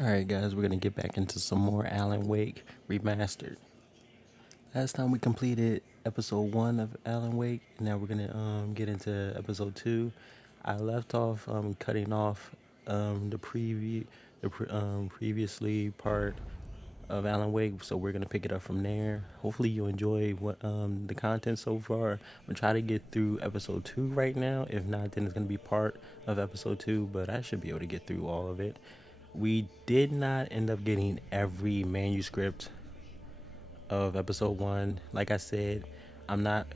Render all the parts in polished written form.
Alright, guys, we're gonna get back into some more Alan Wake Remastered. Last time we completed episode 1 of Alan Wake. Now we're gonna get into episode 2. I left off cutting off the previously part of Alan Wake, so we're gonna pick it up from there. Hopefully you enjoy what the content so far. I'm gonna try to get through episode 2 right now. If not, then it's gonna be part of episode 2, but I should be able to get through all of it. We did not end up getting every manuscript of episode 1. Like I said, I'm not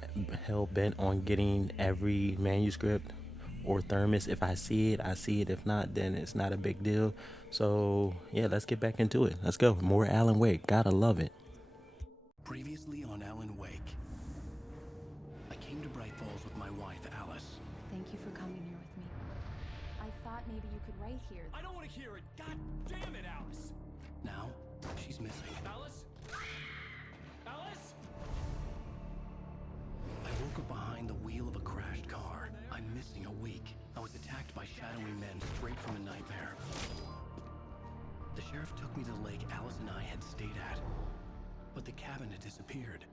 hell bent on getting every manuscript or thermos. If I see it, I see it. If not, then it's not a big deal. So yeah, let's get back into it. Let's go. More Alan Wake. Gotta love it. Previously on Alan Wake, I came to Bright Falls with my wife, Alice. Thank you for coming here with me. I thought maybe you could write here. I don't want to hear it. God damn it, Alice. Now, she's missing. Alice? Alice? I woke up behind the wheel of a crashed car. I'm missing a week. I was attacked by shadowy men straight from a nightmare. The sheriff took me to the lake Alice and I had stayed at, but the cabin had disappeared.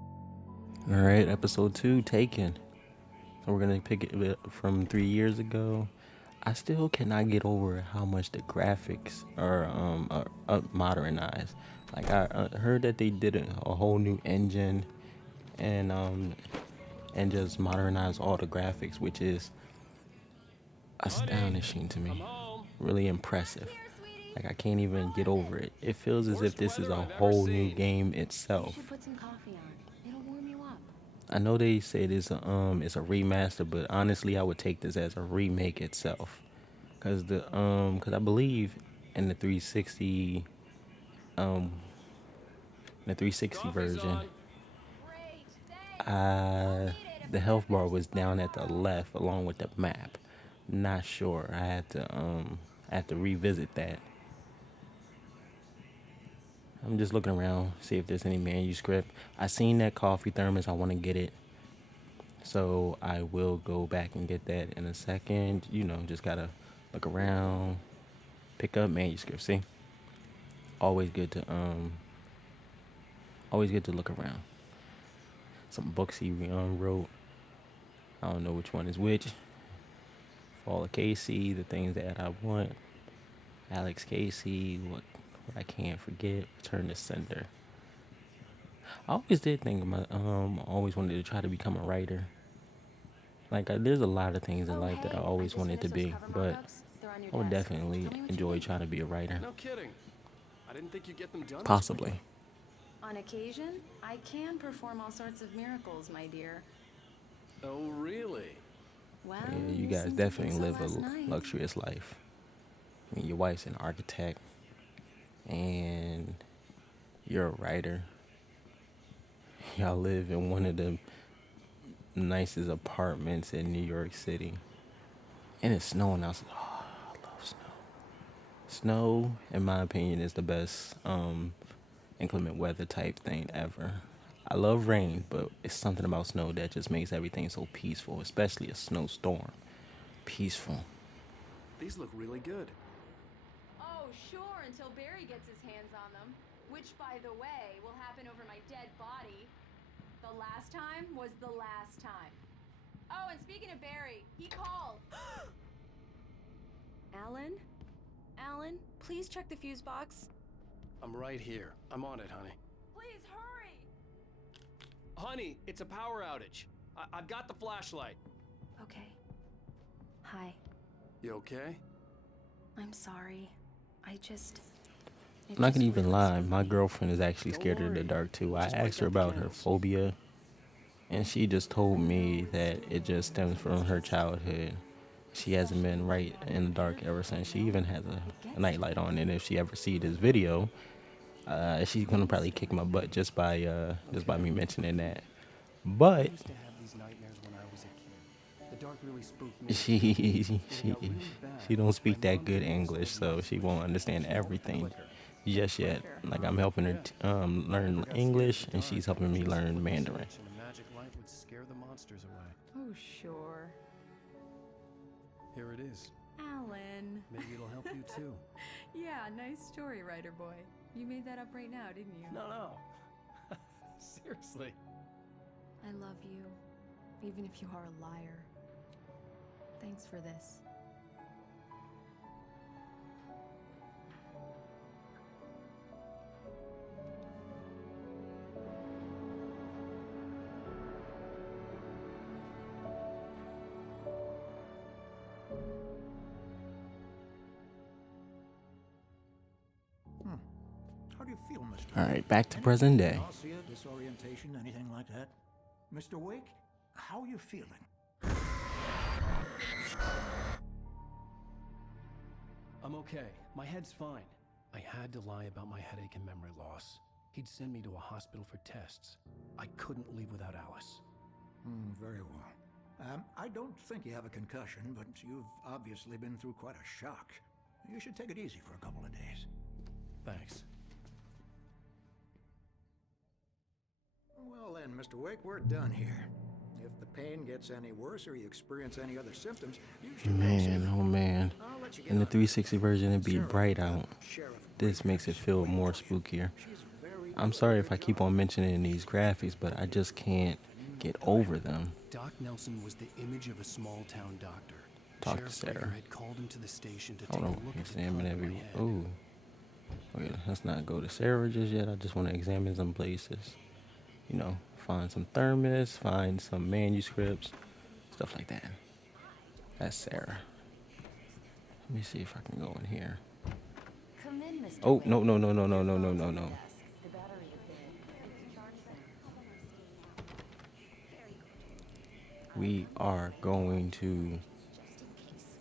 All right, episode 2 taken. So we're gonna pick it from 3 years ago. I still cannot get over how much the graphics are modernized. Like I heard that they did a whole new engine and just modernized all the graphics, which is astonishing to me. I'm home. Really impressive. Like I can't even get over it. It feels as if this is a whole new game You itself. should put some coffee on. It'll warm you up. I know they said it's a remaster, but honestly, I would take this as a remake itself, cause I believe in the 360 um the 360 Coffee's version, on. the health bar was down at the left along with the map. Not sure. I had to revisit that. I'm just looking around, see if there's any manuscript. I seen that coffee thermos. I want to get it. So I will go back and get that in a second. You know, just gotta look around, pick up manuscript. See, always good to always good to look around. Some books he wrote. I don't know which one is which. Fall of Casey, The Things That I Want. Alex Casey, what I can't forget. Return to Sender. I always did think about always wanted to try to become a writer. Like there's a lot of things in life that I always wanted to be, but I would definitely enjoy trying to be a writer. No kidding. I didn't think you'd get them done. Possibly. On occasion, I can perform all sorts of miracles, my dear. Oh, really? Well, Yeah, you guys seemed to think definitely so live last a night. luxurious life. I mean, your wife's an architect, and you're a writer. Y'all live in one of the nicest apartments in New York City, and it's snowing outside. Oh, I love snow. Snow, in my opinion, is the best inclement weather type thing ever. I love rain, but it's something about snow that just makes everything so peaceful, especially a snowstorm. Peaceful. These look really good. Oh, sure, until Barry gets his hands on them. Which, by the way, will happen over my dead body. The last time was the last time. Oh, and speaking of Barry, he called. Alan? Alan, please check the fuse box. I'm right here. I'm on it, honey. Please hurry! Honey, it's a power outage. I've got the flashlight. Okay. Hi. You okay? I'm sorry. I just... I'm not gonna even lie, my girlfriend is actually scared of the dark too. I Just asked light her up the about her candles. phobia, and she just told me that it just stems from her childhood. She hasn't been right in the dark ever since. She even has a nightlight on, and if she ever see this video, she's gonna probably kick my butt just by me mentioning that. But I used to have these nightmares when I was a kid. The dark really spooked me. she don't speak that good English, so she won't understand everything just yet. Like I'm helping her learn English, and she's helping me learn Mandarin. And a magic light would scare the monsters away. Oh, sure. Here it is. Alan. Maybe it'll help you too. Yeah, nice story, writer boy. You made that up right now, didn't you? No. Seriously. I love you, even if you are a liar. Thanks for this. How do you feel, Mr. All right, Wake? back to Any present day. Nausea, disorientation, anything like that? Mr. Wake, how are you feeling? I'm okay. My head's fine. I had to lie about my headache and memory loss. He'd send me to a hospital for tests. I couldn't leave without Alice. Very well. I don't think you have a concussion, but you've obviously been through quite a shock. You should take it easy for a couple of days. Thanks. Well then, Mr. Wake, we're done here. If the pain gets any worse or you experience any other symptoms, you should Man, oh man. I'll let you get In the on. 360 version, it'd be Sarah, bright out. Sheriff This makes it feel more spookier. She's very I'm sorry if I keep on mentioning these graphics, but I just can't get over them. Doc Nelson was the image of a small-town doctor. Talk to Sheriff Sarah. Baker had called him to the station to Hold take a on, look at the examine top of my every. head. Ooh. Okay, let's not go to Sarah just yet. I just want to examine some places. You know, find some thermos, find some manuscripts, stuff like that. That's Sarah. Let me see if I can go in here. Come in, Mr. Oh, Wake. no. The battery is dead. We are going to.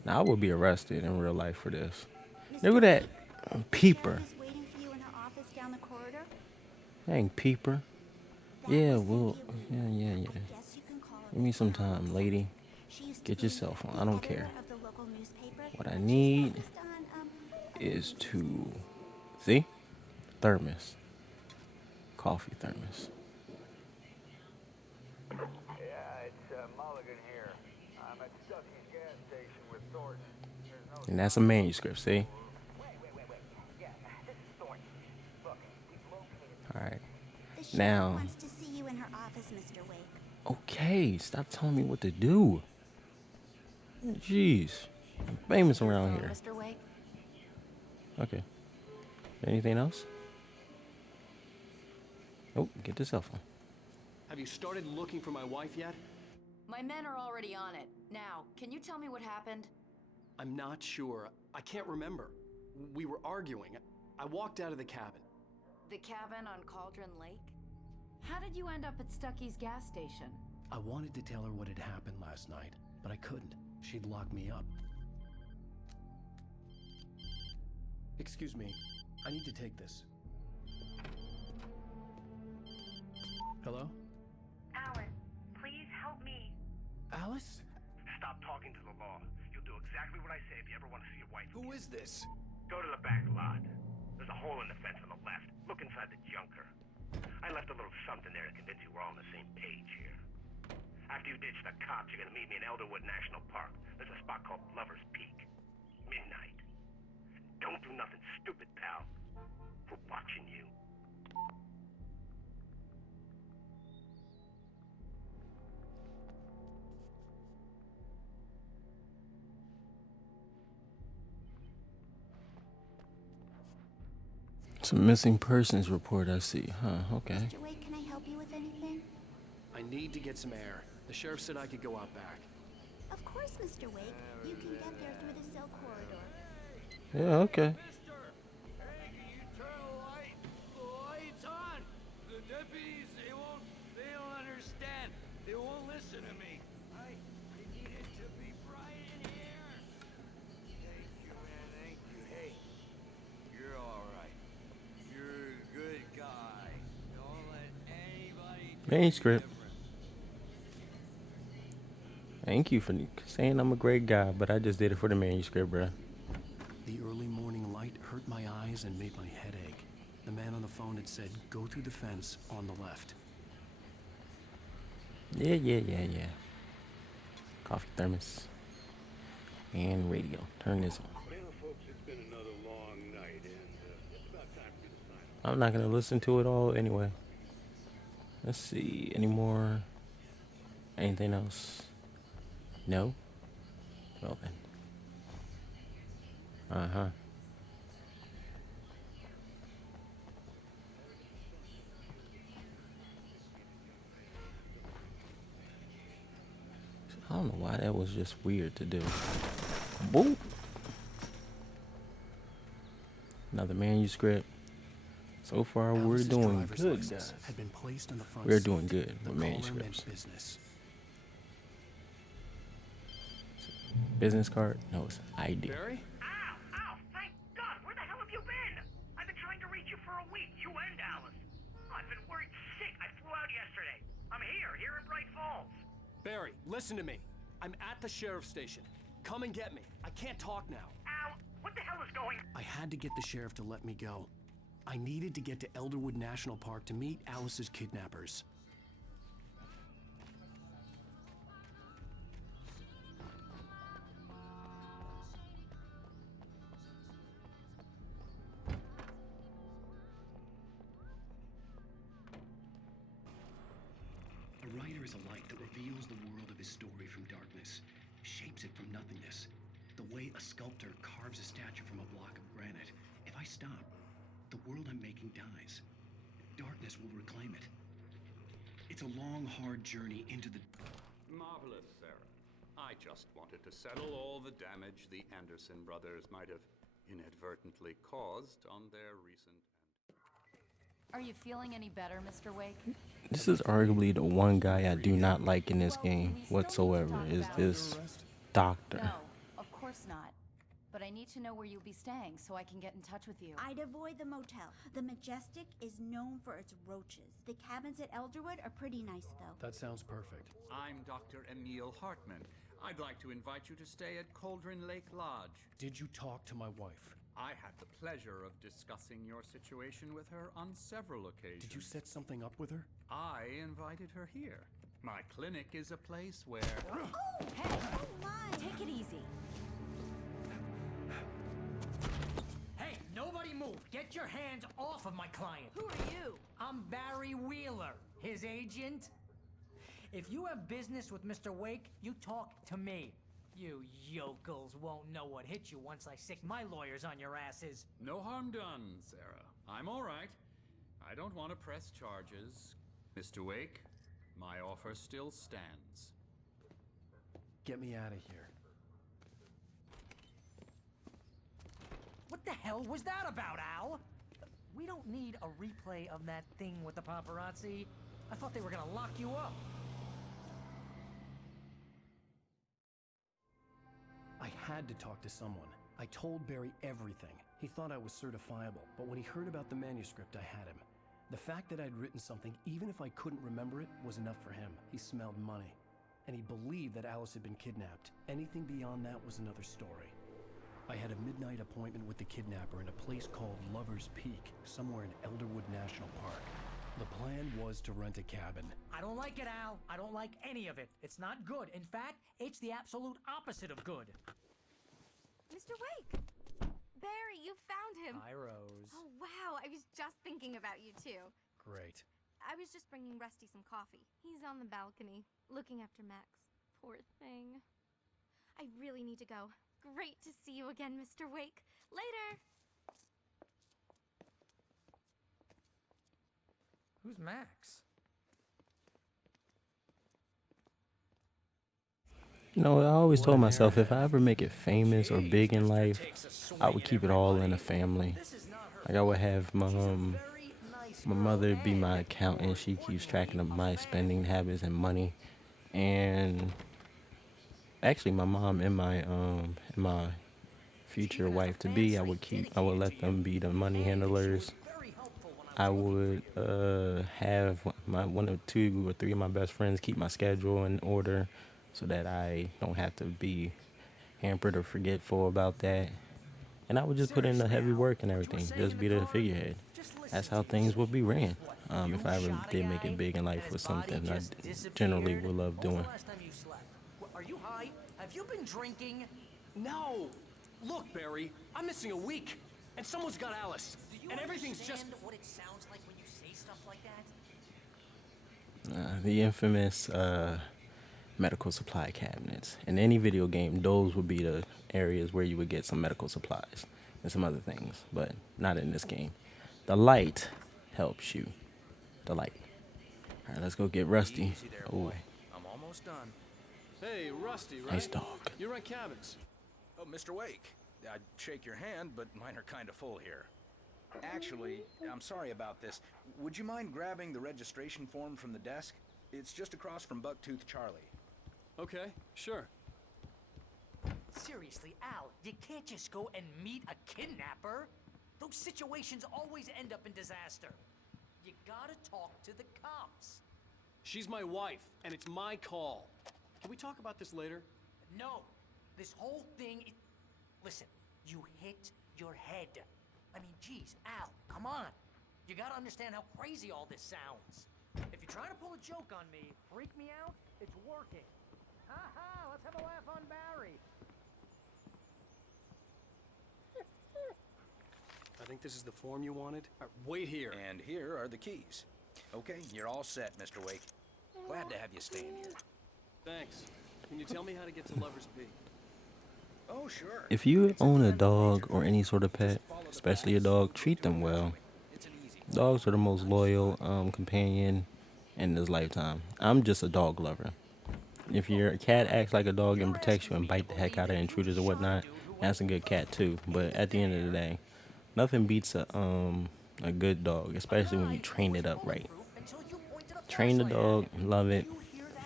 Now, I would be arrested in real life for this. Look at that peeper. Is waiting for you in her office down the corridor. Dang, peeper. Yeah, well, yeah. Guess you can call her Give me some time, lady. She used to Get be your cell phone. I the don't editor care. of the local newspaper. What I She's need focused on, is to. See? Thermos. Coffee thermos. Yeah, it's Mulligan here. I'm at Stucky's gas station with Thornton. There's no And that's a manuscript, see? Wait. Yeah, this is Thornton. Look, we've located... Alright. the sheriff Now. wants to see you in her office, Mr. Wake. Okay, stop telling me what to do. Jeez. I'm famous around here. Mr. Wake. Okay. Anything else? Oh, get the cell phone. Have you started looking for my wife yet? My men are already on it. Now, can you tell me what happened? I'm not sure. I can't remember. We were arguing. I walked out of the cabin. The cabin on Cauldron Lake? How did you end up at Stucky's gas station? I wanted to tell her what had happened last night, but I couldn't. She'd lock me up. Excuse me. I need to take this. Hello? Alan, please help me. Alice? Stop talking to the law. You'll do exactly what I say if you ever want to see your wife. Who is this? Go to the back lot. There's a hole in the fence on the left. Look inside the junker. I left a little something there to convince you we're all on the same page here. After you ditch the cops, you're gonna meet me in Elderwood National Park. There's a spot called Lover's Peak. Midnight. Don't do nothing stupid, pal. We're watching you. It's a missing persons report I see. Huh, okay. Mr. Wake, can I help you with anything? I need to get some air. The sheriff said I could go out back. Of course, Mr. Wake. You can get there through the cell corridor. Yeah, okay. Lights on! The deputies, they don't understand. They won't listen to me. I need it to be bright in here. Thank you, man, thank you. Hey, you're all right. You're a good guy. Don't let anybody tell you Manuscript. different. Thank you for saying I'm a great guy, but I just did it for the manuscript, bruh. The early morning light hurt my eyes and made my head ache. The man on the phone had said, go through the fence on the left. Yeah. Coffee thermos. And radio. Turn this on. Well, folks, it's been another long night, and it's about time for you to sign off. I'm not gonna listen to it all anyway. Let's see. Any more? Anything else? No? Well then. Uh-huh. I don't know why that was just weird to do. Boop. Another manuscript. So far, we're Alice's doing driver's good, license guys. had been placed on the front We're seat. doing good The with caller manuscripts. meant business. Business card? No, it's ID. Barry? Ow! Thank God! Where the hell have you been? I've been trying to reach you for a week, you and Alice. I've been worried sick. I flew out yesterday. I'm here in Bright Falls. Barry, listen to me. I'm at the sheriff's station. Come and get me. I can't talk now. Al, what the hell is going on? I had to get the sheriff to let me go. I needed to get to Elderwood National Park to meet Alice's kidnappers. A writer is a light that reveals the world of his story from darkness, shapes it from nothingness. The way a sculptor carves a statue from a block of granite. If I stop, the world I'm making dies. Darkness will reclaim it. It's a long, hard journey into the... Marvelous, Sarah. I just wanted to settle all the damage the Anderson brothers might have inadvertently caused on their recent... Are you feeling any better, Mr. Wake? This is arguably the one guy I do not like in this game whatsoever, is this doctor. No, of course not. But I need to know where you'll be staying so I can get in touch with you. I'd avoid the motel. The Majestic is known for its roaches. The cabins at Elderwood are pretty nice, though. That sounds perfect. I'm Dr. Emil Hartman. I'd like to invite you to stay at Cauldron Lake Lodge. Did you talk to my wife? I had the pleasure of discussing your situation with her on several occasions. Did you set something up with her? I invited her here. My clinic is a place where... Oh, hey! Oh, my! Take it easy. Hey, nobody move! Get your hands off of my client! Who are you? I'm Barry Wheeler, his agent. If you have business with Mr. Wake, you talk to me. You yokels won't know what hit you once I sick my lawyers on your asses. No harm done, Sarah. I'm all right. I don't want to press charges. Mr. Wake, my offer still stands. Get me out of here. What the hell was that about, Al? We don't need a replay of that thing with the paparazzi. I thought they were gonna lock you up. I had to talk to someone. I told Barry everything. He thought I was certifiable, but when he heard about the manuscript, I had him. The fact that I'd written something, even if I couldn't remember it, was enough for him. He smelled money. And he believed that Alice had been kidnapped. Anything beyond that was another story. I had a midnight appointment with the kidnapper in a place called Lover's Peak, somewhere in Elderwood National Park. The plan was to rent a cabin. I don't like it, Al. I don't like any of it. It's not good. In fact, it's the absolute opposite of good. Mr. Wake! Barry, you found him! Hi, Rose. Oh, wow. I was just thinking about you, too. Great. I was just bringing Rusty some coffee. He's on the balcony, looking after Max. Poor thing. I really need to go. Great to see you again, Mr. Wake. Later! Who's Max? You know, I always told myself if I ever make it famous or big in life, I would keep it all in the family. Like I would have my mother be my accountant. She keeps tracking of my spending habits and money. And actually my mom and my future wife to be, I would let them be the money handlers. I would have one or two or three of my best friends keep my schedule in order so that I don't have to be hampered or forgetful about that. And I would just put in the heavy work and everything, just be the figurehead. That's how things would be ran. If I ever did make it big in life with something I generally would love doing. Are you high? Have you been drinking? No! Look, Barry, I'm missing a week, and someone's got Alice, and everything's just... what it sounds like when you say stuff like that? The infamous medical supply cabinets. In any video game, those would be the areas where you would get some medical supplies and some other things, but not in this game. The light helps you. The light. All right, let's go get Rusty. Easy there, Oh, boy. I'm almost done. Hey, Rusty, right? nice dog. You rent cabins. Oh, Mr. Wake. I'd shake your hand, but mine are kind of full here. Actually, I'm sorry about this. Would you mind grabbing the registration form from the desk? It's just across from Bucktooth Charlie. Okay, sure. Seriously, Al, you can't just go and meet a kidnapper. Those situations always end up in disaster. You gotta talk to the cops. She's my wife, and it's my call. Can we talk about this later? No, this whole thing... Listen, you hit your head. I mean, geez, Al, come on. You gotta understand how crazy all this sounds. If you're trying to pull a joke on me, freak me out, it's working. Ha ha, let's have a laugh on Barry. I think this is the form you wanted. Wait here. And here are the keys. Okay, you're all set, Mr. Wake. Glad to have you staying here. Thanks. Can you tell me how to get to Lover's Peak? Oh, sure. If you own a dog or any sort of pet, especially a dog, treat them well. Dogs are the most loyal companion in this lifetime. I'm just a dog lover. If your cat acts like a dog and protects you and bite the heck out of intruders or whatnot, that's a good cat too. But at the end of the day, nothing beats a good dog, especially when you train it up right. Train the dog, love it,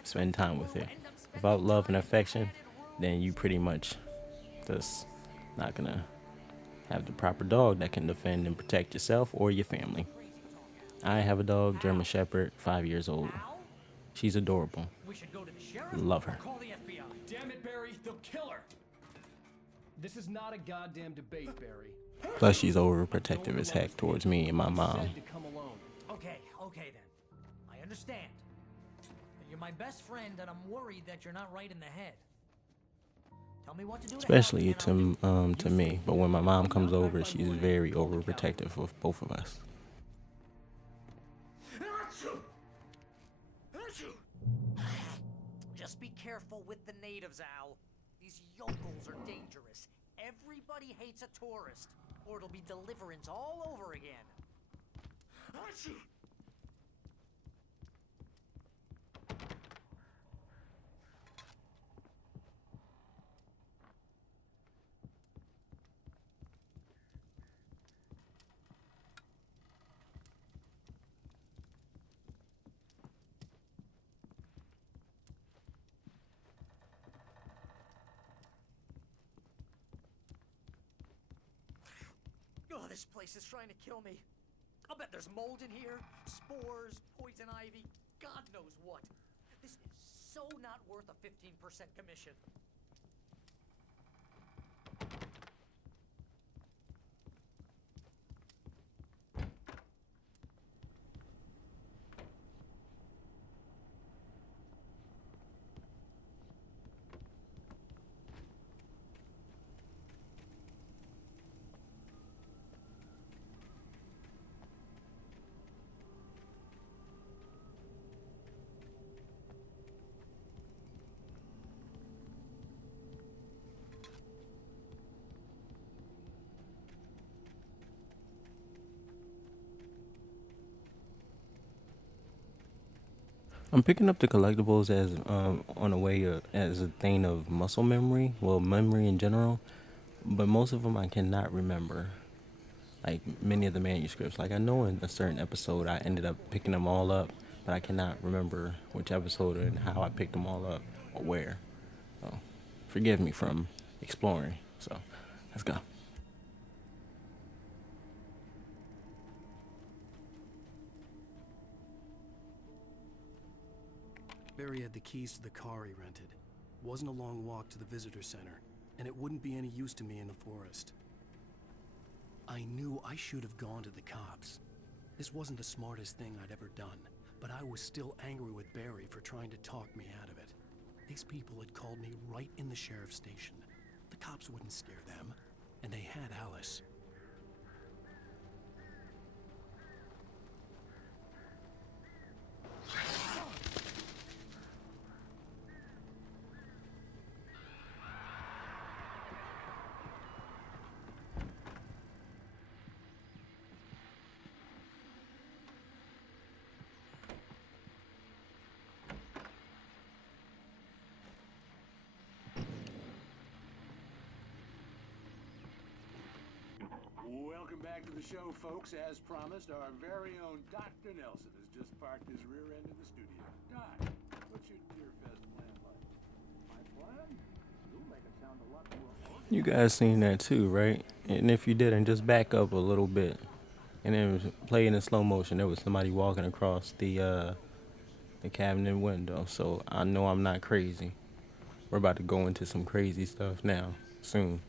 spend time with it. Without love and affection, then you pretty much just not gonna have the proper dog that can defend and protect yourself or your family. I have a dog, German Shepherd, 5 years old. She's adorable. We should go to the sheriff. Love her. Call the FBI. Damn it, Barry, they'll kill her. This is not a goddamn debate, Barry. Plus, she's overprotective as heck towards me and my mom. Okay, then. I understand. You're my best friend, and I'm worried that you're not right in the head. Tell me what to do. Especially to me, but when my mom comes over, she's very overprotective of both of us. Just be careful with the natives, Al. These yokels are dangerous. Everybody hates a tourist, or it'll be deliverance all over again. Oh, this place is trying to kill me. I'll bet there's mold in here, spores, poison ivy, God knows what. This is so not worth a 15% commission. I'm picking up the collectibles as on a way as a thing of muscle memory, well, memory in general, but most of them I cannot remember. Like many of the manuscripts, like I know in a certain episode I ended up picking them all up, but I cannot remember which episode and how I picked them all up or where. So, forgive me from exploring. So, let's go. Barry had the keys to the car he rented. Wasn't a long walk to the visitor center, and it wouldn't be any use to me in the forest. I knew I should have gone to the cops. This wasn't the smartest thing I'd ever done, but I was still angry with Barry for trying to talk me out of it. These people had called me right in the sheriff's station. The The cops wouldn't scare them, and they had Alice. Welcome back to the show, folks. As promised, our very own Dr. Nelson has just parked his rear end in the studio. Doc, what's your Deer Fest plan like? My plan? You'll make it sound a lot more... You guys seen that too, right? And if you didn't, just back up a little bit. And then play it in slow motion. There was somebody walking across the cabinet window. So I know I'm not crazy. We're about to go into some crazy stuff now, soon.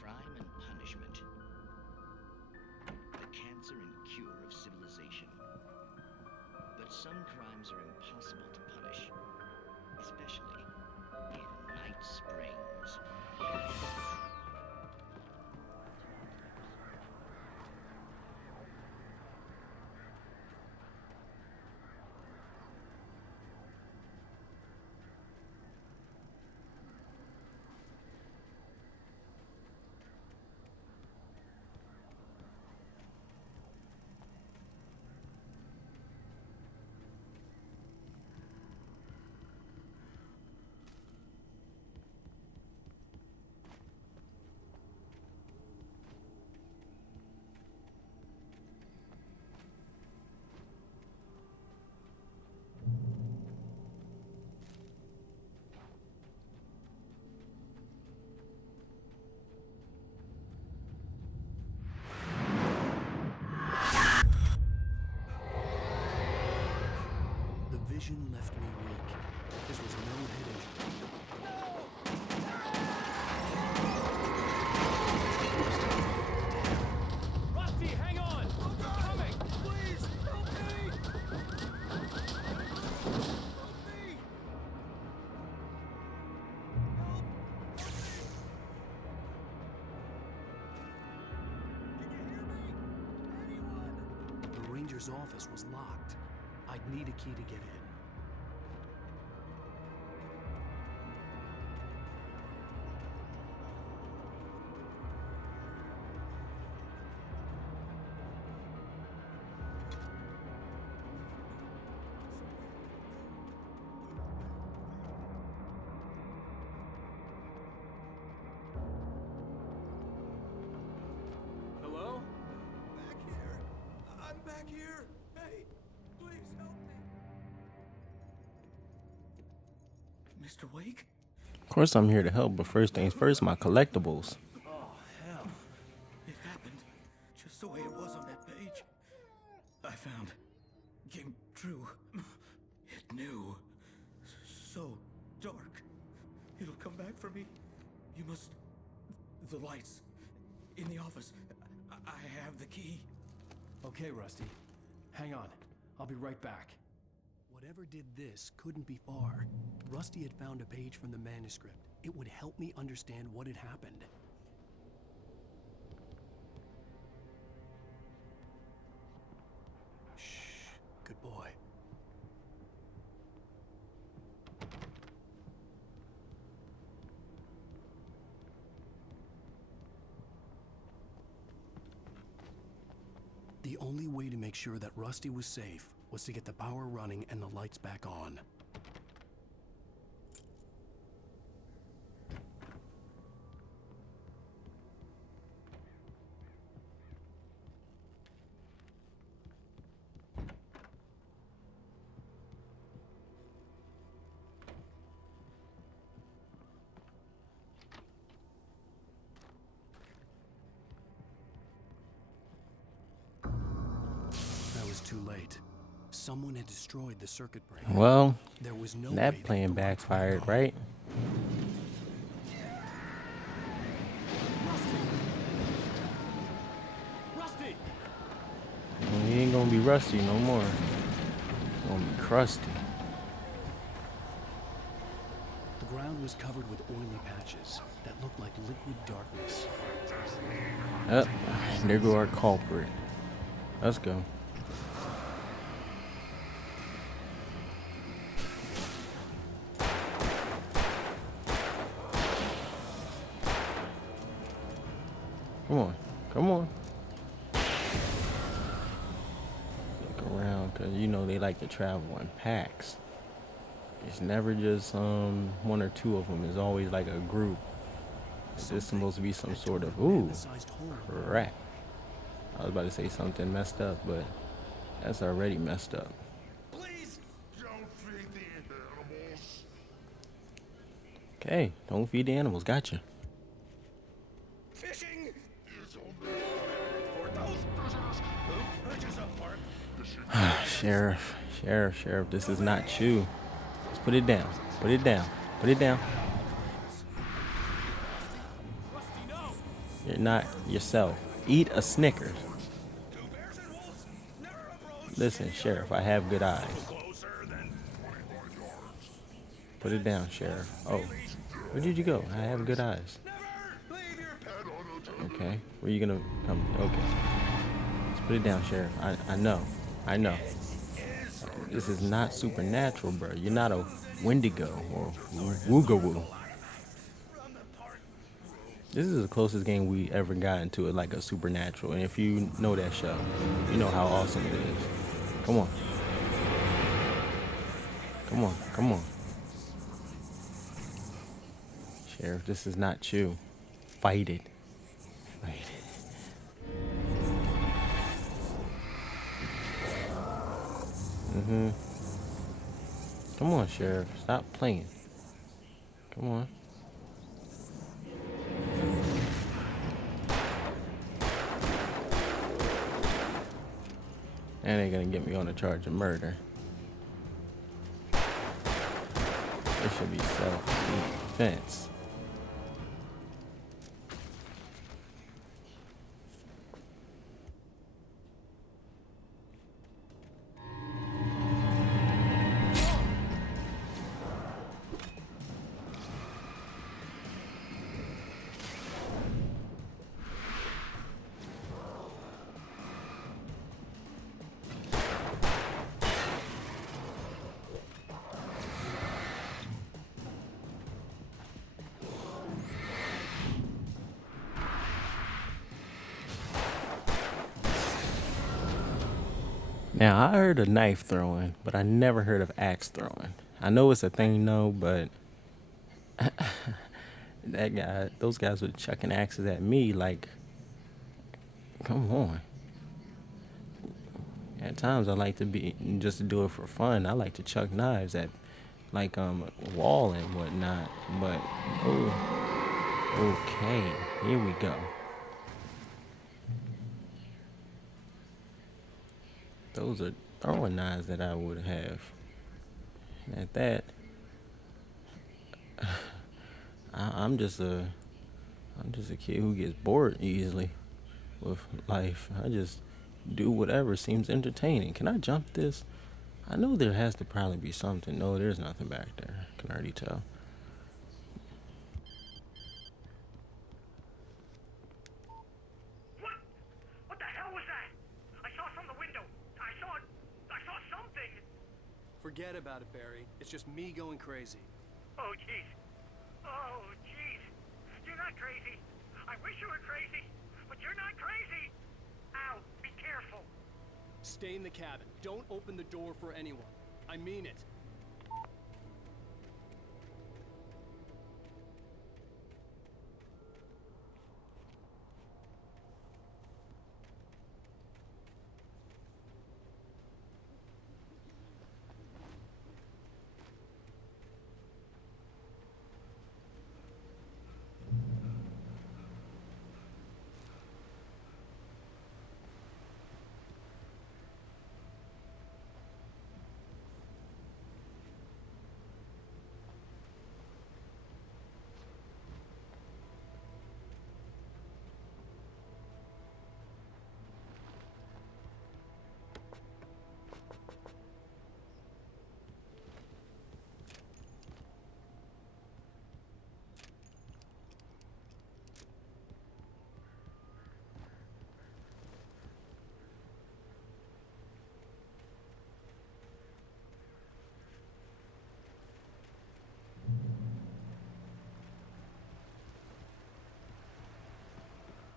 Crime and punishment. The cancer and cure of civilization. But some crimes are impossible to punish, especially in Night Springs. The vision left me weak. This was no head injury. Rusty, hang on! They're coming! Please, help me! Help me! The ranger's office was locked. I'd need a key to get in. Hello? Back here. I'm back here. Hey, please help me. Mr. Wake? Of course I'm here to help, but first things first, my collectibles. Oh, hell. It happened just the way it was on that page. I found. Came true. It knew. So dark. It'll come back for me. You must... The lights. In the office. I have the key. Okay, Rusty. Hang on. I'll be right back. Whatever did this couldn't be far. Rusty had found a page from the manuscript. It would help me understand what had happened. Shh. Good boy. The only way to make sure that Rusty was safe was to get the power running and the lights back on. too late. Someone had destroyed the circuit breaker. Well, There was no way that to plan get the lights back backfired, on. right? Rusty! Well, he ain't gonna be rusty no more. He's gonna be crusty. The ground was covered with oily patches that looked like liquid darkness. Up, there go our culprit. Let's go. Come on, come on. Look around, cause you know they like to travel in packs. It's never just one or two of them. It's always like a group. This is supposed to be some sort of crap. I was about to say something messed up, but that's already messed up. Please don't feed the animals. Okay, don't feed the animals. Gotcha. Fishing is only for those prisoners who purchase a part. Sheriff, this is not you. Just put it down. Put it down. Put it down. You're not yourself. Eat a Snickers. Listen, Sheriff, I have good eyes. Put it down, Sheriff. Oh, where did you go? I have good eyes. Okay, where you gonna come? Okay. Just put it down, Sheriff. I know. This is not supernatural, bro. You're not a Wendigo or Woogawoo. This is the closest game we ever got into it, like a supernatural. And if you know that show, you know how awesome it is. Come on. Come on, come on. Sheriff, this is not you. Fight it. Fight it. Come on, Sheriff. Stop playing. Come on. And they're gonna get me on a charge of murder. It should be self-defense. Now, I heard of knife throwing, but I never heard of axe throwing. I know it's a thing, though, but those guys were chucking axes at me like, come on. At times, I like to just to do it for fun. I like to chuck knives at, like, a wall and whatnot. But, oh, okay, here we go. Those are throwing knives that I would have. And at that, I'm just a kid who gets bored easily with life. I just do whatever seems entertaining. Can I jump this? I know there has to probably be something. No, there's nothing back there. I can already tell. What the hell was that? I saw from the window. I saw something. Forget about it, Barry. It's just me going crazy. Oh, jeez. Oh, jeez. You're not crazy. I wish you were crazy, but you're not crazy. Ow, be careful. Stay in the cabin. Don't open the door for anyone. I mean it.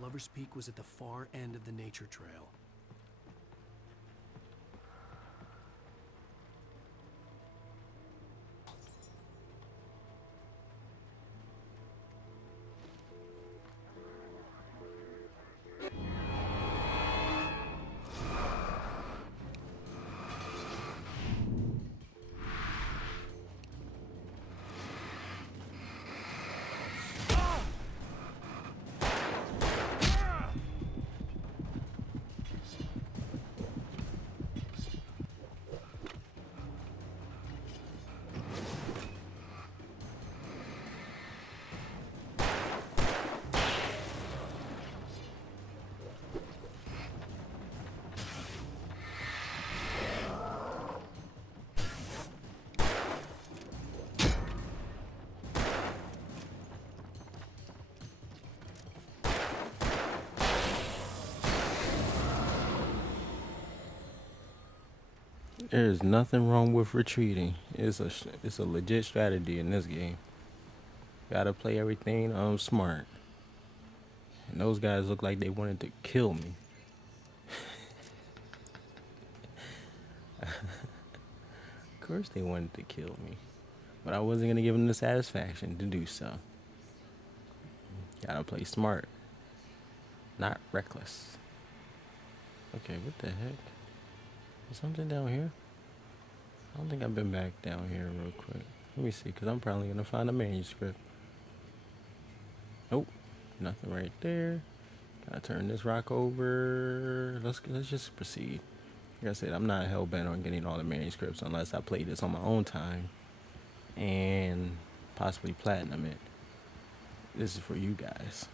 Lover's Peak was at the far end of the nature trail. There's nothing wrong with retreating. It's a legit strategy in this game. Gotta play everything smart. And those guys look like they wanted to kill me. Of course they wanted to kill me. But I wasn't gonna give them the satisfaction to do so. Gotta play smart. Not reckless. Okay, what the heck? Is something down here? I don't think I've been back down here real quick. Let me see, because I'm probably going to find a manuscript. Nope. Nothing right there. Gotta turn this rock over. Let's just proceed. Like I said, I'm not hell-bent on getting all the manuscripts unless I play this on my own time and possibly platinum it. This is for you guys.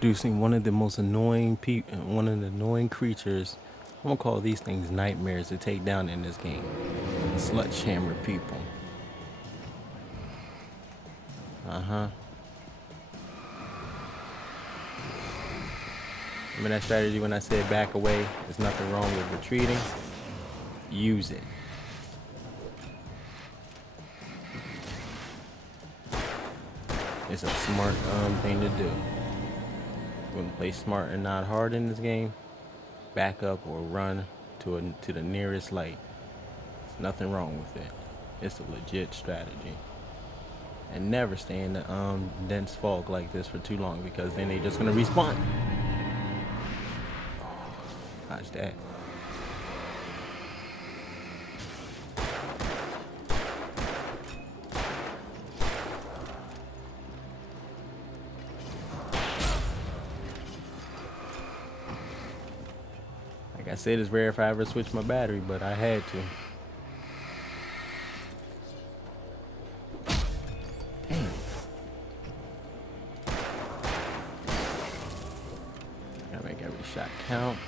Introducing one of the most annoying creatures. I'm gonna call these things nightmares to take down in this game. Sledgehammer people. Remember that strategy when I said back away? There's nothing wrong with retreating. Use it. It's a smart thing to do. When play smart and not hard in this game, back up or run to the nearest light. There's nothing wrong with it. It's a legit strategy. And never stay in the dense fog like this for too long, because then they just gonna respawn. Watch that. Like I said, it's rare if I ever switch my battery, but I had to. Damn. Gotta make every shot count.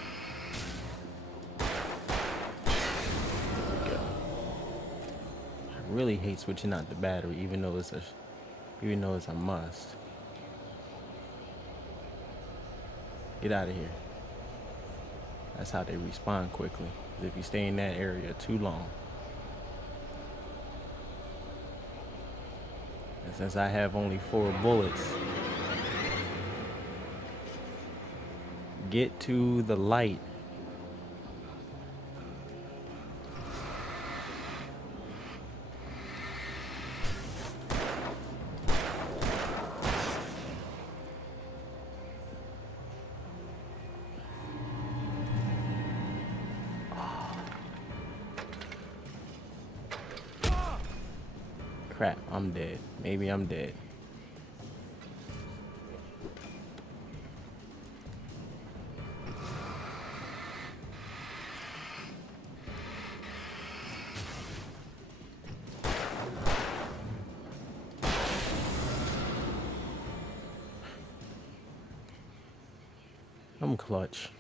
There we go. I really hate switching out the battery, even though it's a must. Get out of here. That's how they respawn quickly. If you stay in that area too long. And since I have only 4 bullets, get to the light. Crap, I'm dead. Maybe I'm dead. I'm clutch.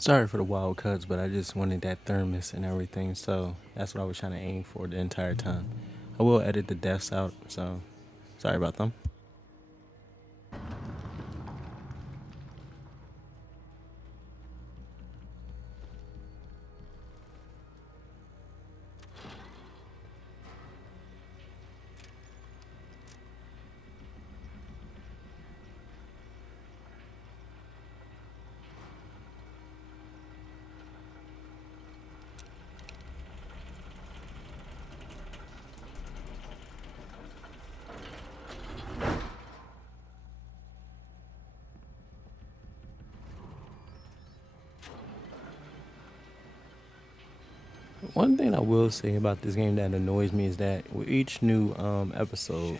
Sorry for the wild cuts, but I just wanted that thermos and everything, so that's what I was trying to aim for the entire time. I will edit the deaths out, so sorry about them. One thing I will say about this game that annoys me is that with each new episode,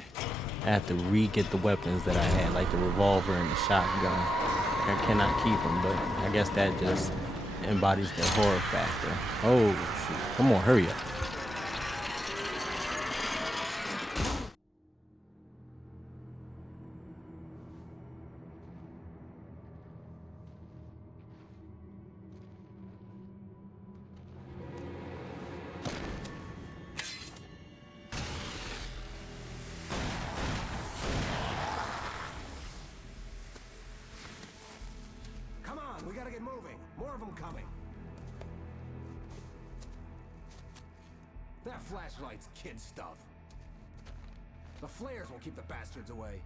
I have to re-get the weapons that I had, like the revolver and the shotgun. I cannot keep them, but I guess that just embodies the horror factor. Oh, shoot. Come on, hurry up. Come on, we gotta get moving. More of them coming. That flashlight's kid stuff. The flares will keep the bastards away.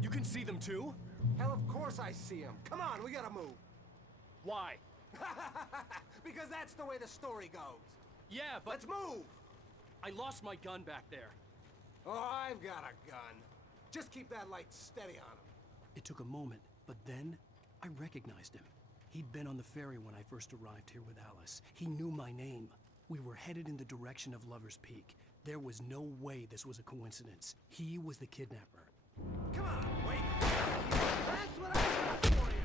You can see them too? Hell, of course I see them. Come on, we gotta move. Why? Because that's the way the story goes. Yeah, but... Let's move! I lost my gun back there. Oh, I've got a gun. Just keep that light steady on him. It took a moment, but then I recognized him. He'd been on the ferry when I first arrived here with Alice. He knew my name. We were headed in the direction of Lover's Peak. There was no way this was a coincidence. He was the kidnapper. Come on, wait! That's what I got for you!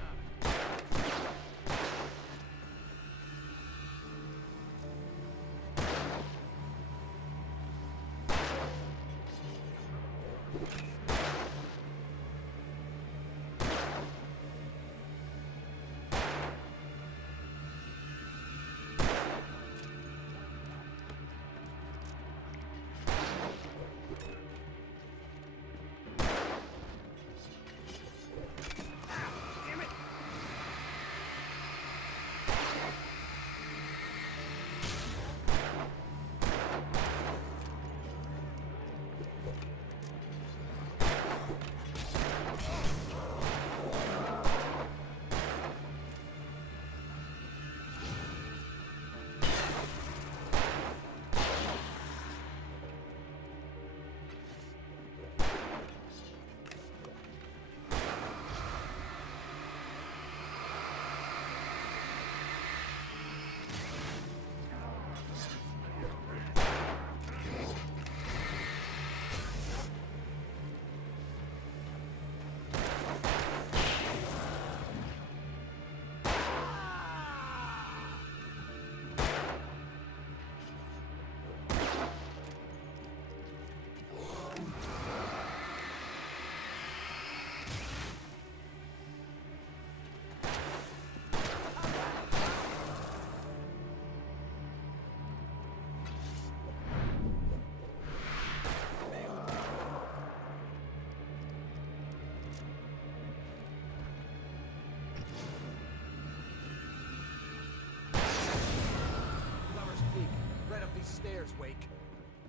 Stairs, Wake.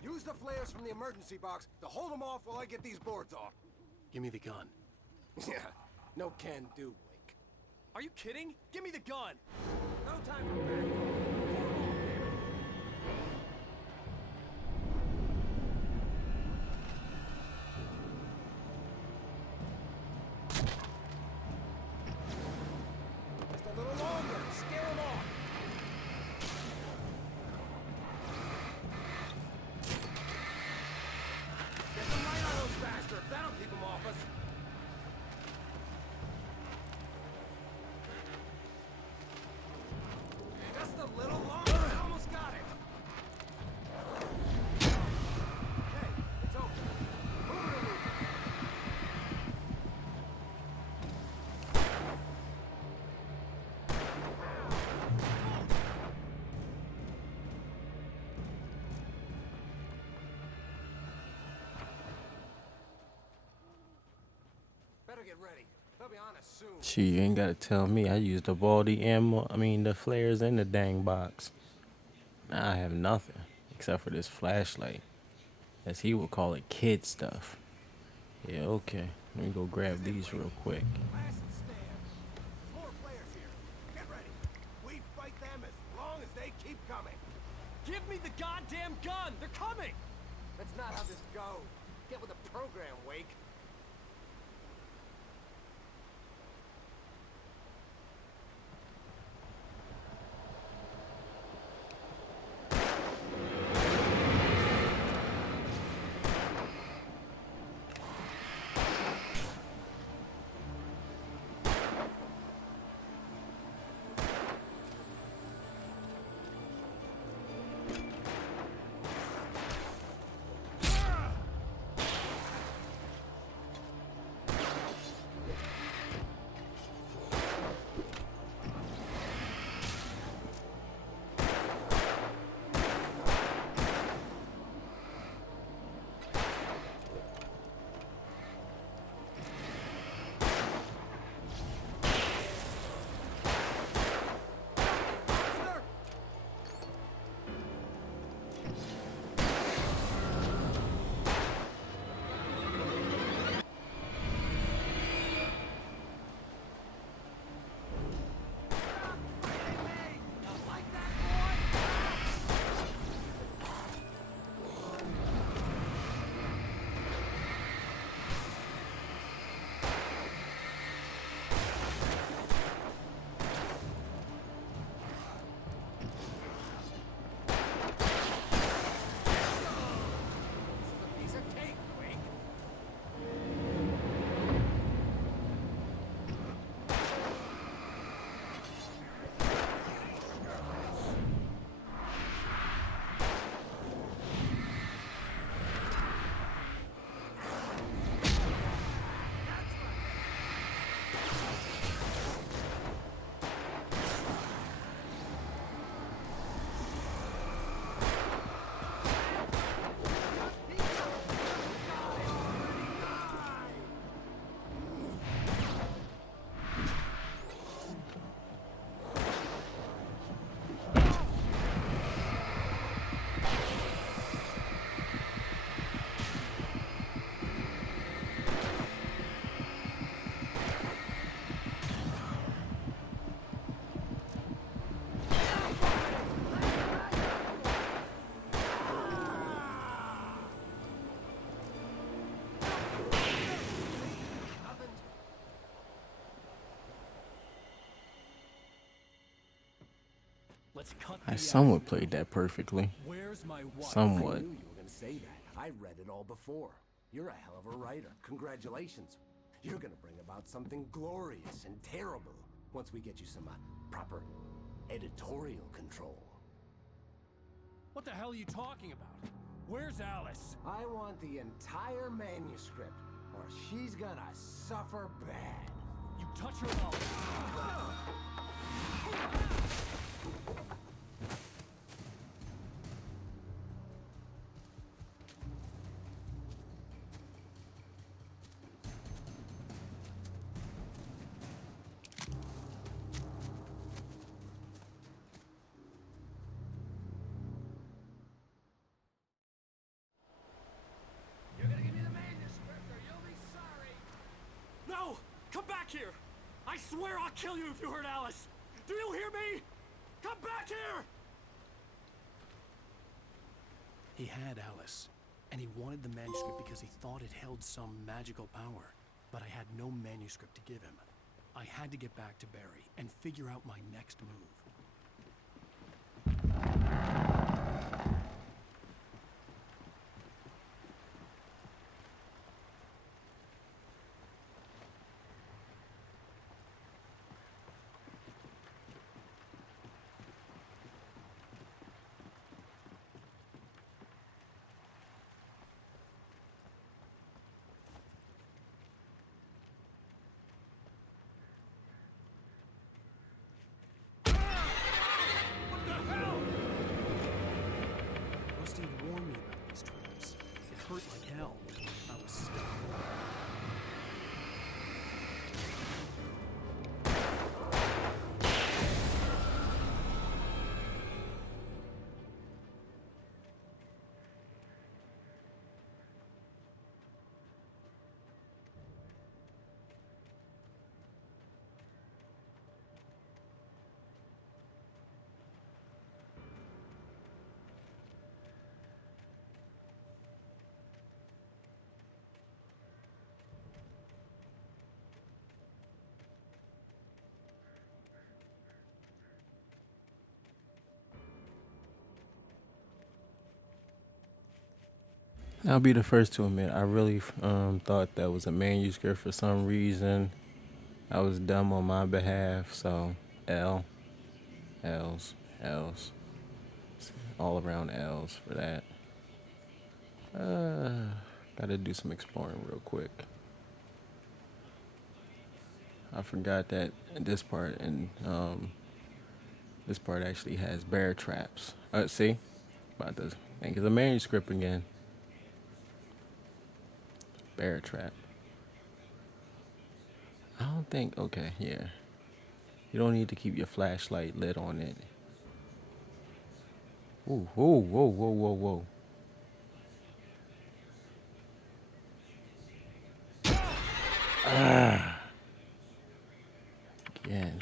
Use the flares from the emergency box to hold them off while I get these boards off. Give me the gun. Yeah, no can do, Wake. Are you kidding? Give me the gun! No time for back. Just a little longer. Scare them off. That'll keep them off us. Just a little longer. I almost got it. Okay, it's over. Move it or lose it. Better get ready. They'll be on us soon. Shit, you ain't gotta tell me. I used up all the ammo. I mean, the flares in the dang box. Now I have nothing except for this flashlight, as he would call it, kid stuff. Yeah, okay. Let me go grab these real quick. More players here. Get ready. We fight them as long as they keep coming. Give me the goddamn gun! They're coming! That's not how this goes. Get with the program, Wake. Let's cut I BS. somewhat played that perfectly. Where's my wife? Somewhat. I knew you were going to say that. I read it all before. You're a hell of a writer. Congratulations. You're going to bring about something glorious and terrible once we get you some proper editorial control. What the hell are you talking about? Where's Alice? I want the entire manuscript, or she's gonna suffer bad. You touch her and I'll... You're gonna give me the manuscript or you'll be sorry. No! Come back here! I swear I'll kill you if you hurt Alice! Do you hear me? Come back here! He had Alice, and he wanted the manuscript because he thought it held some magical power. But I had no manuscript to give him. I had to get back to Barry and figure out my next move. Rusty had warned me about these traps. It hurt like hell. I was stuck. I'll be the first to admit, I really thought that was a manuscript for some reason. I was dumb on my behalf, so L's, all around L's for that. Gotta do some exploring real quick. I forgot that this part actually has bear traps. See, about to think it's a manuscript again. Bear trap. I don't think. Okay, yeah. You don't need to keep your flashlight lit on it. Ooh, whoa, whoa, whoa, whoa, whoa. Again.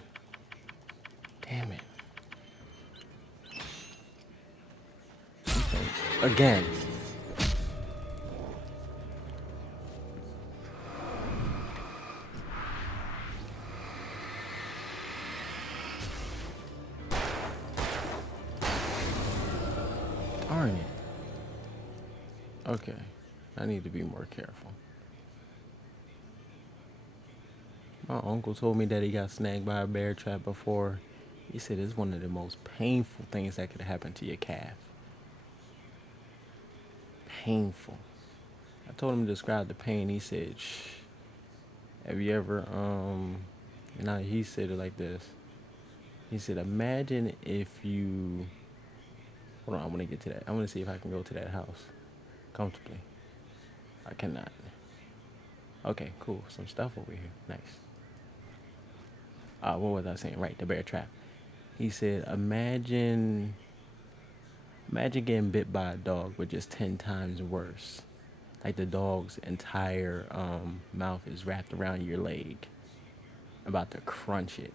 Damn it. Again. Darn it. Okay. I need to be more careful. My uncle told me that he got snagged by a bear trap before. He said it's one of the most painful things that could happen to your calf. Painful. I told him to describe the pain. He said, shh. Have you ever, he said it like this. He said, imagine if you, hold on, I want to get to that. I want to see if I can go to that house comfortably. I cannot. Okay, cool. Some stuff over here. Nice. What was I saying? Right, the bear trap. He said, imagine getting bit by a dog, but just 10 times worse. Like the dog's entire mouth is wrapped around your leg, about to crunch it.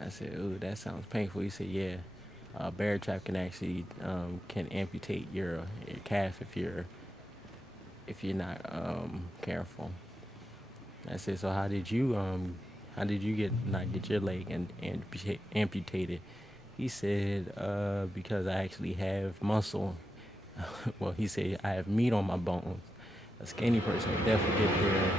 I said, ooh, that sounds painful. He said, yeah, a bear trap can actually can amputate your calf if you're not careful. I said, so how did you get your leg and amputated? He said, because I actually have muscle. Well, he said I have meat on my bones. A skinny person would definitely get there.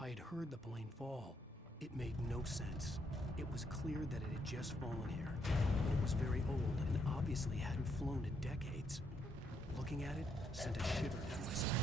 I had heard the plane fall. It made no sense. It was clear that it had just fallen here, but it was very old and obviously hadn't flown in decades. Looking at it sent a shiver down my spine.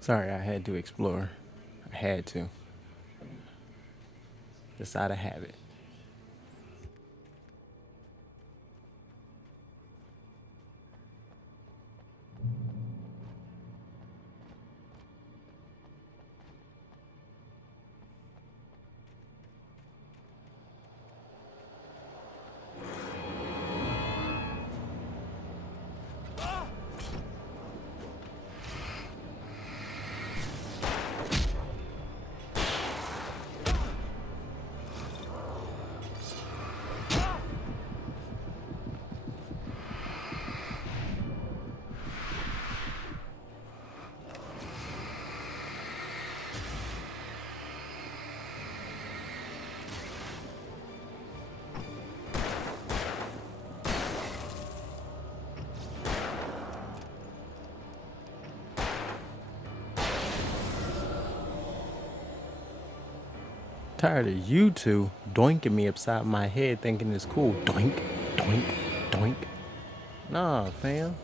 Sorry, I had to explore. I had to. Just out of habit. tired of you two doinking me upside my head thinking it's cool. Doink, doink, doink. Nah, fam.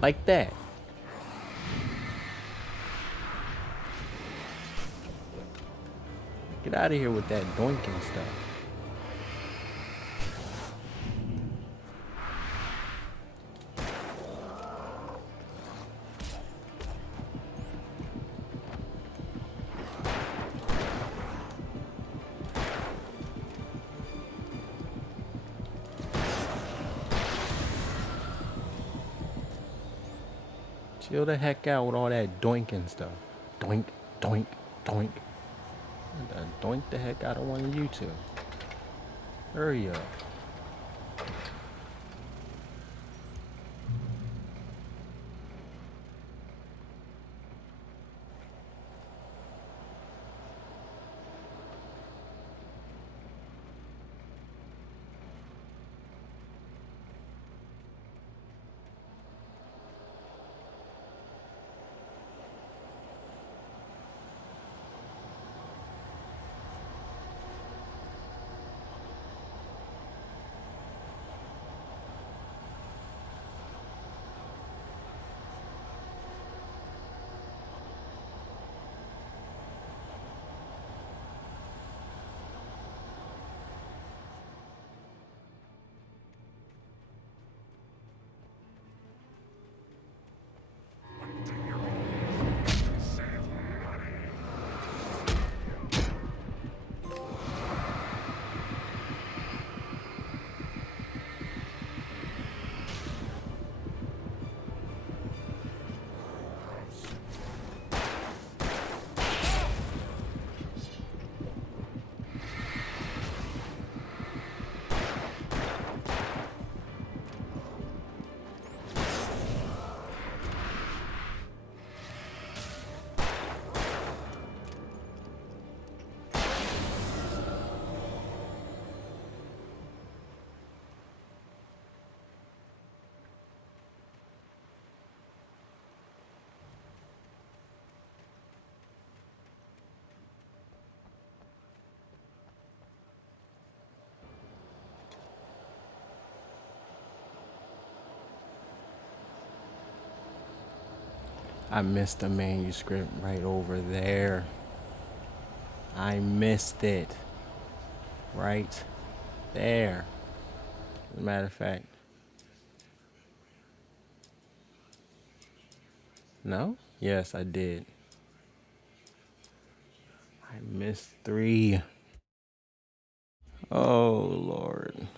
Like that. Get out of here with that doinking stuff. Chill the heck out with all that doinking stuff. Doink, doink, doink. I done doink the heck out of one of you two. Hurry up. I missed the manuscript right over there. I missed it. Right there. As a matter of fact. No? Yes, I did. I missed 3. Oh, Lord.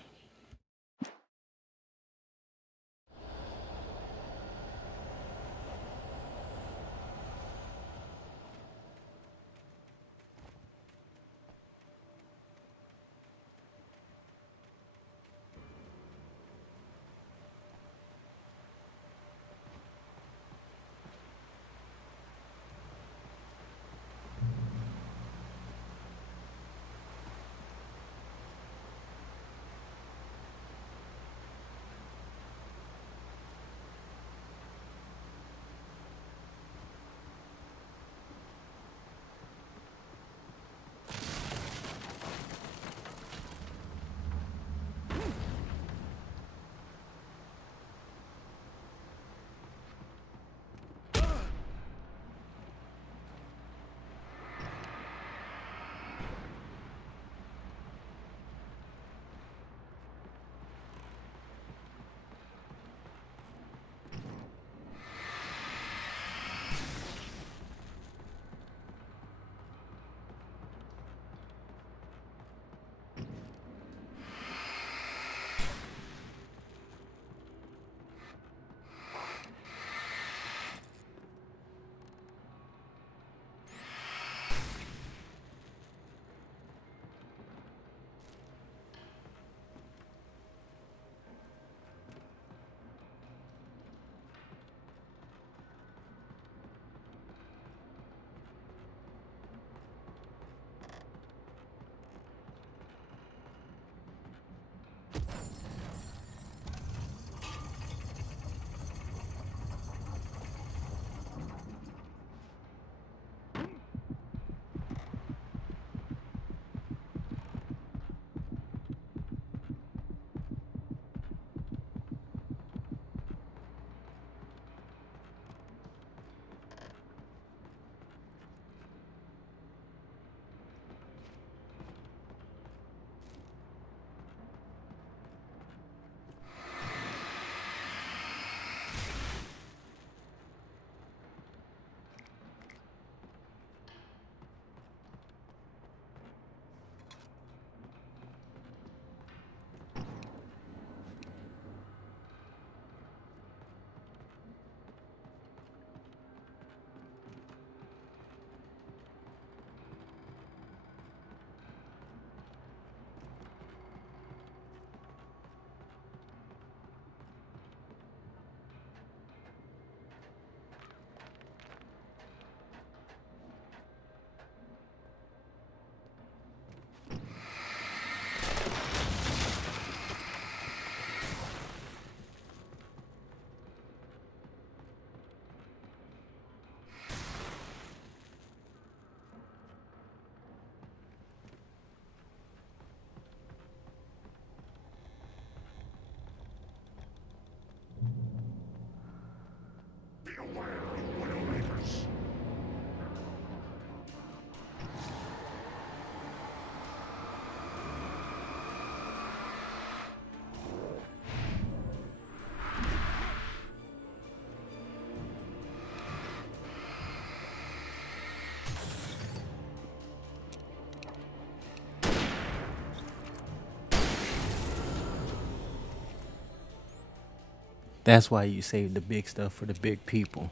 That's why you save the big stuff for the big people.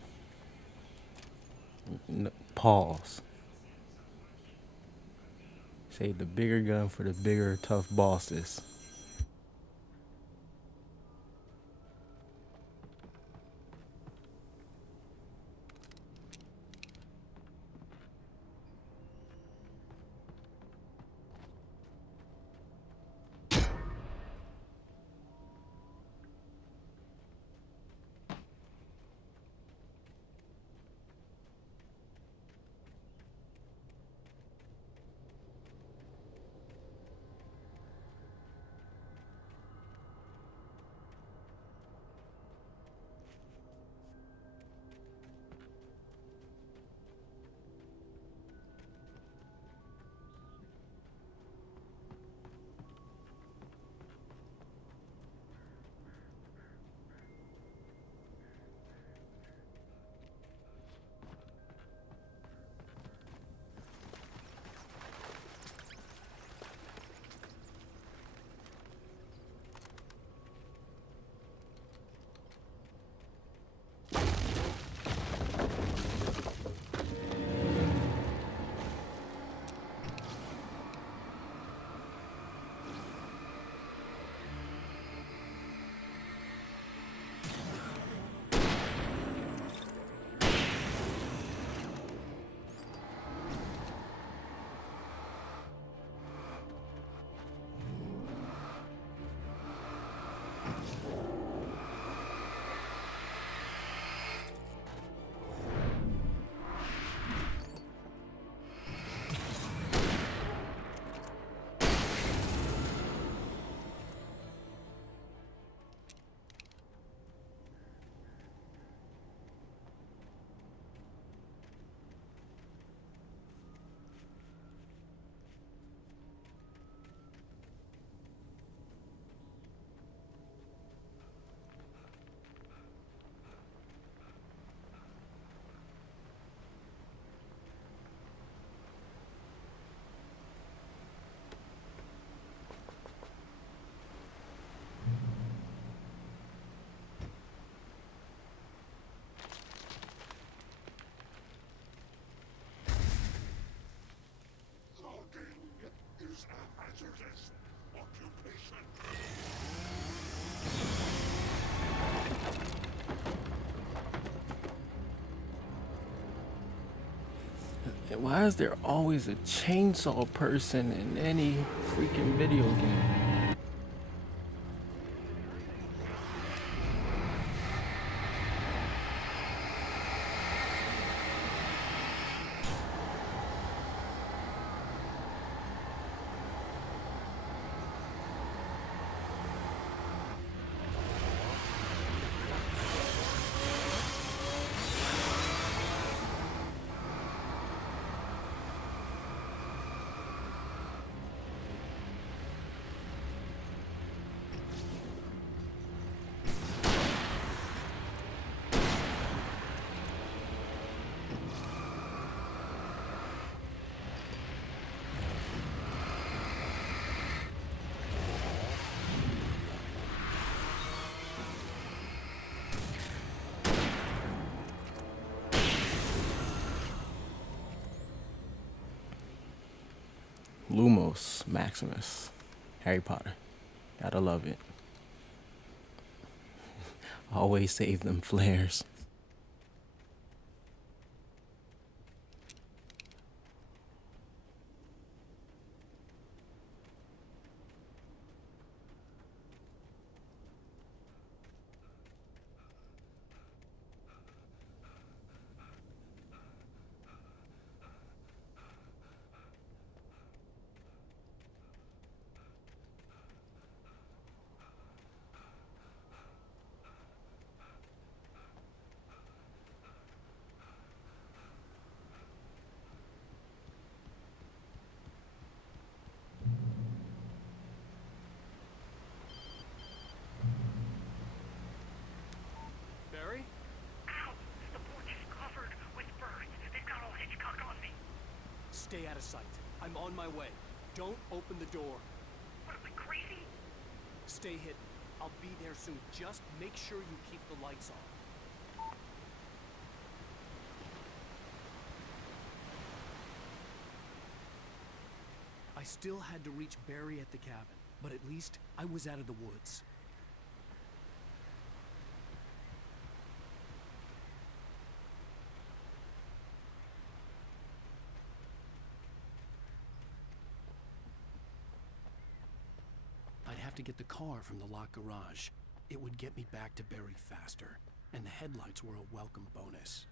Pause. Save the bigger gun for the bigger, tough bosses. Why is there always a chainsaw person in any freaking video game? Lumos Maximus. Harry Potter. Gotta love it. Always save them flares. Barry? Ow! The porch is covered with birds. They've got all Hitchcock on me. Stay out of sight. I'm on my way. Don't open the door. What am I, crazy? Stay hidden. I'll be there soon. Just make sure you keep the lights on. I still had to reach Barry at the cabin, but at least I was out of the woods. I'd have to get the car from the locked garage. It would get me back to Barry faster, and the headlights were a welcome bonus.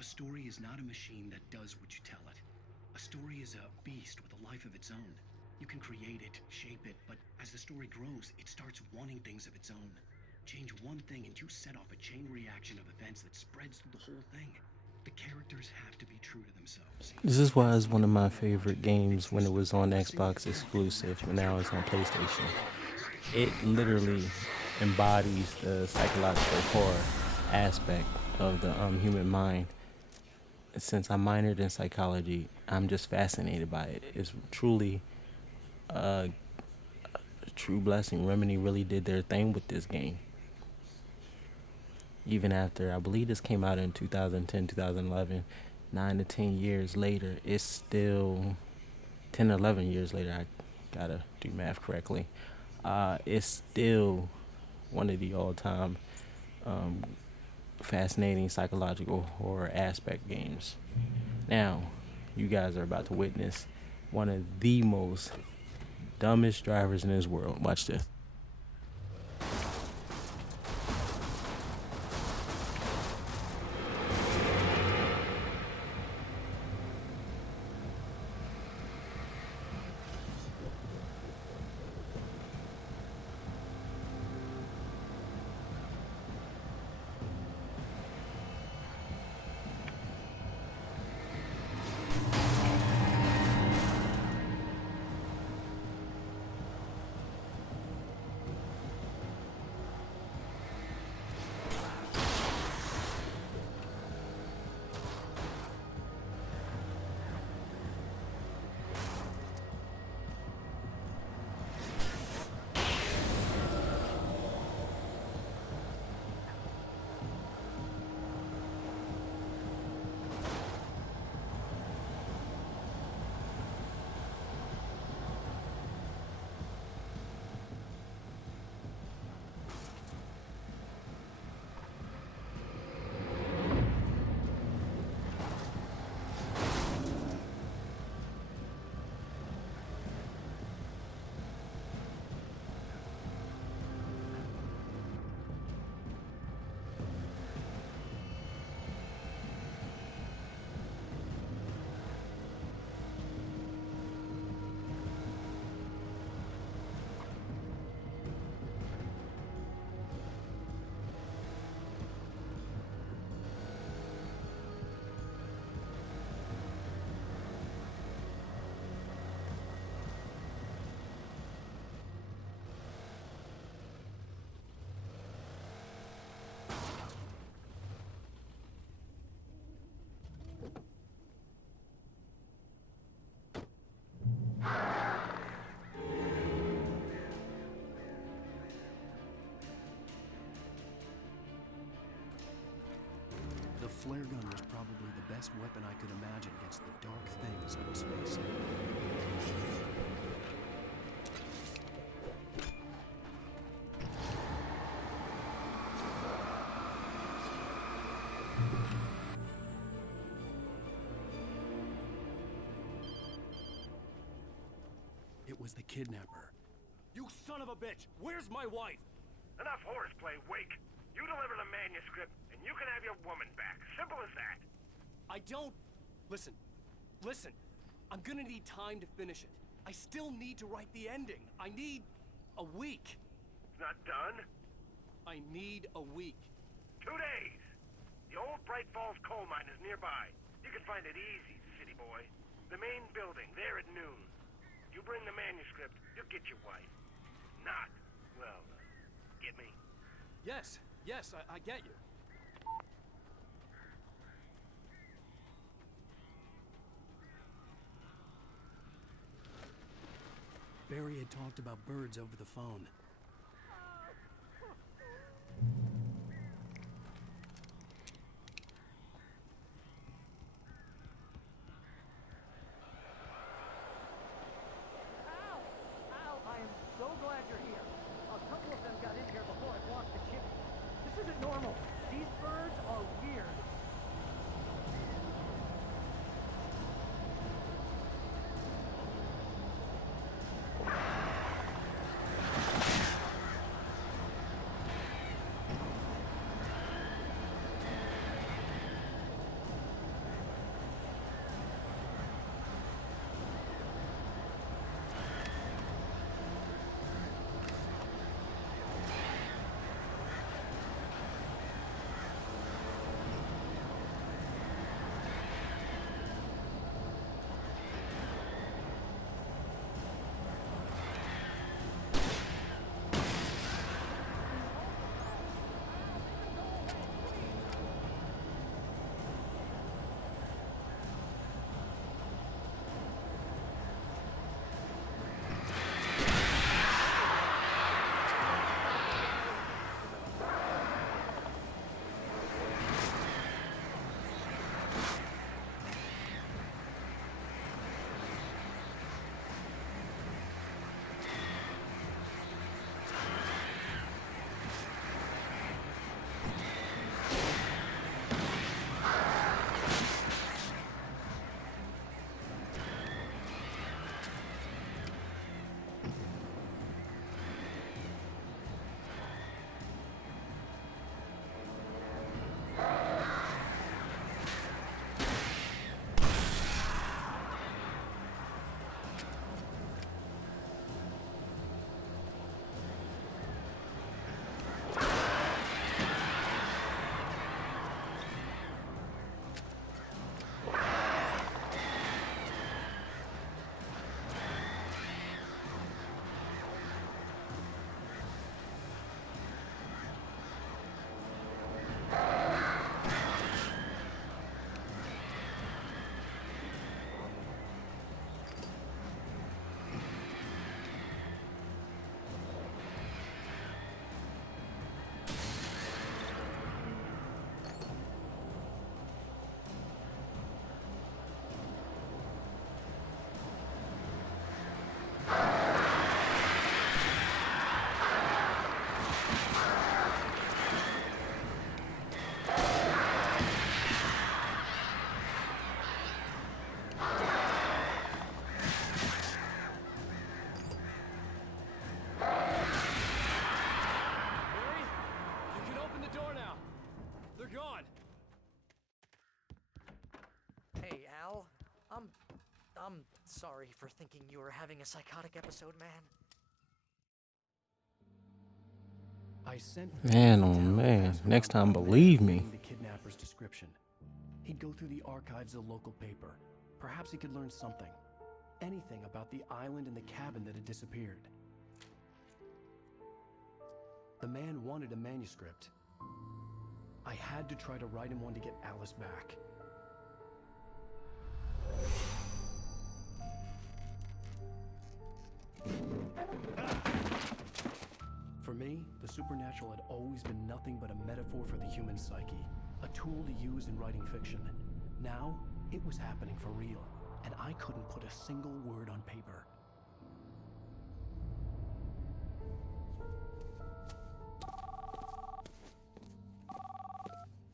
A story is not a machine that does what you tell it. A story is a beast with a life of its own. You can create it, shape it, but as the story grows, it starts wanting things of its own. Change one thing and you set off a chain reaction of events that spreads through the whole thing. The characters have to be true to themselves. This is why it's one of my favorite games when it was on Xbox exclusive, and now it's on PlayStation. It literally embodies the psychological horror aspect of the human mind. Since I minored in psychology, I'm just fascinated by it. It's truly a true blessing. Remedy really did their thing with this game. Even after, I believe this came out in 2010, 2011, 9 to 10 years later, it's still 10, 11 years later. I gotta do math correctly. It's still one of the all-time fascinating psychological horror aspect games. Now, you guys are about to witness one of the most dumbest drivers in this world. Watch this. The flare gun was probably the best weapon I could imagine against the dark things I was facing. It was the kidnapper. You son of a bitch! Where's my wife? Enough horseplay, Wake. You deliver the manuscript, and you can have your woman back. Simple as that. I don't... Listen. I'm gonna need time to finish it. I still need to write the ending. I need a week. Not done? I need a week. 2 days. The old Bright Falls coal mine is nearby. You can find it easy, city boy. The main building, there at noon. You bring the manuscript, you'll get your wife. Not, well, get me? Yes, I get you. Barry had talked about birds over the phone. Al, I am so glad you're here. A couple of them got in here before I blocked the chimney. This isn't normal. These birds are weird. I'm sorry for thinking you were having a psychotic episode, man. I sent Man, oh man. Next time, believe me. the kidnapper's description. He'd go through the archives of the local paper. Perhaps he could learn something. Anything about the island and the cabin that had disappeared. The man wanted a manuscript. I had to try to write him one to get Alice back. For me, the supernatural had always been nothing but a metaphor for the human psyche, a tool to use in writing fiction. Now, it was happening for real, and I couldn't put a single word on paper.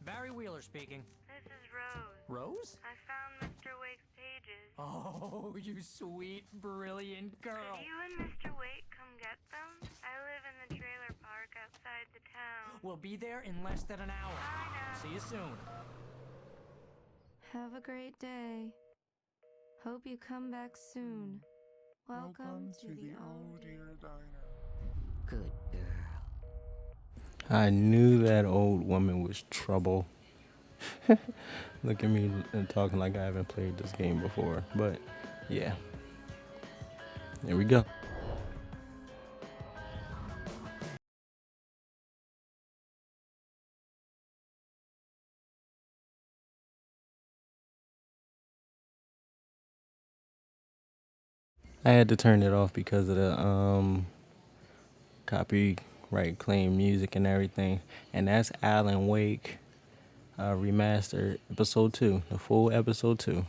Barry Wheeler speaking. This is Rose. Rose? I found Mr. Wake's pages. Oh, you sweet, brilliant girl. Could you and Mr. Wake come get them? I live in the trailer park outside the town. We'll be there in less than an hour. I know. See you soon. Have a great day. Hope you come back soon. Welcome to the Oh Dear Diner. Good girl. I knew that old woman was trouble. Look at me talking like I haven't played this game before. But yeah, here we go. I had to turn it off because of the copyright claim music and everything. And that's Alan Wake Remastered episode 2, the full episode 2.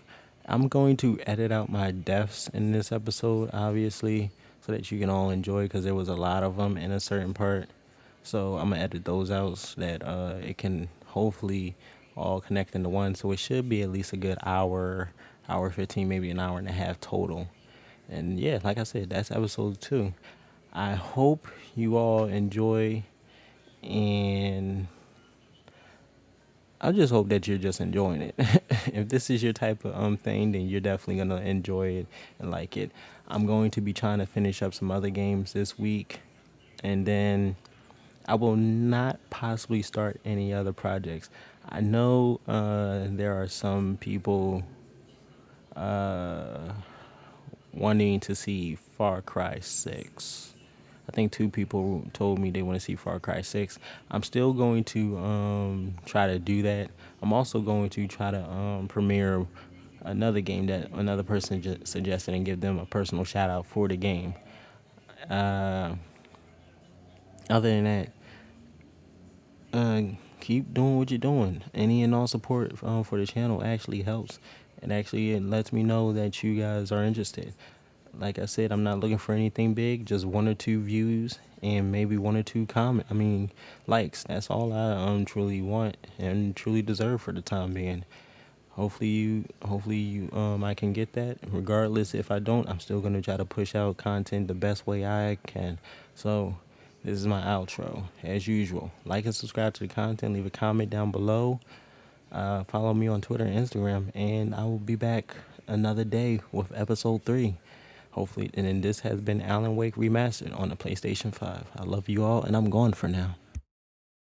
I'm going to edit out my deaths in this episode, obviously, so that you can all enjoy because there was a lot of them in a certain part. So I'm gonna edit those out so that it can hopefully all connect into one. So it should be at least a good hour 15, maybe an hour and a half total. And yeah, like I said, that's episode 2. I hope you all enjoy, and I just hope that you're just enjoying it. If this is your type of thing, then you're definitely gonna enjoy it and like it. I'm going to be trying to finish up some other games this week, and then I will not possibly start any other projects. I know there are some people wanting to see Far Cry 6. I think 2 people told me they want to see Far Cry 6. I'm still going to try to do that. I'm also going to try to premiere another game that another person suggested and give them a personal shout out for the game. Uh, Other than that, uh, keep doing what you're doing. Any and all support for the channel actually helps. It lets me know that you guys are interested. Like I said, I'm not looking for anything big, just 1 or 2 views and maybe 1 or 2 likes. That's all I truly want and truly deserve for the time being. Hopefully you I can get that. Regardless if I don't, I'm still gonna try to push out content the best way I can. So this is my outro. As usual, like and subscribe to the content, leave a comment down below. Follow me on Twitter and Instagram, and I will be back another day with episode 3. Hopefully, and then this has been Alan Wake Remastered on the PlayStation 5. I love you all, and I'm gone for now.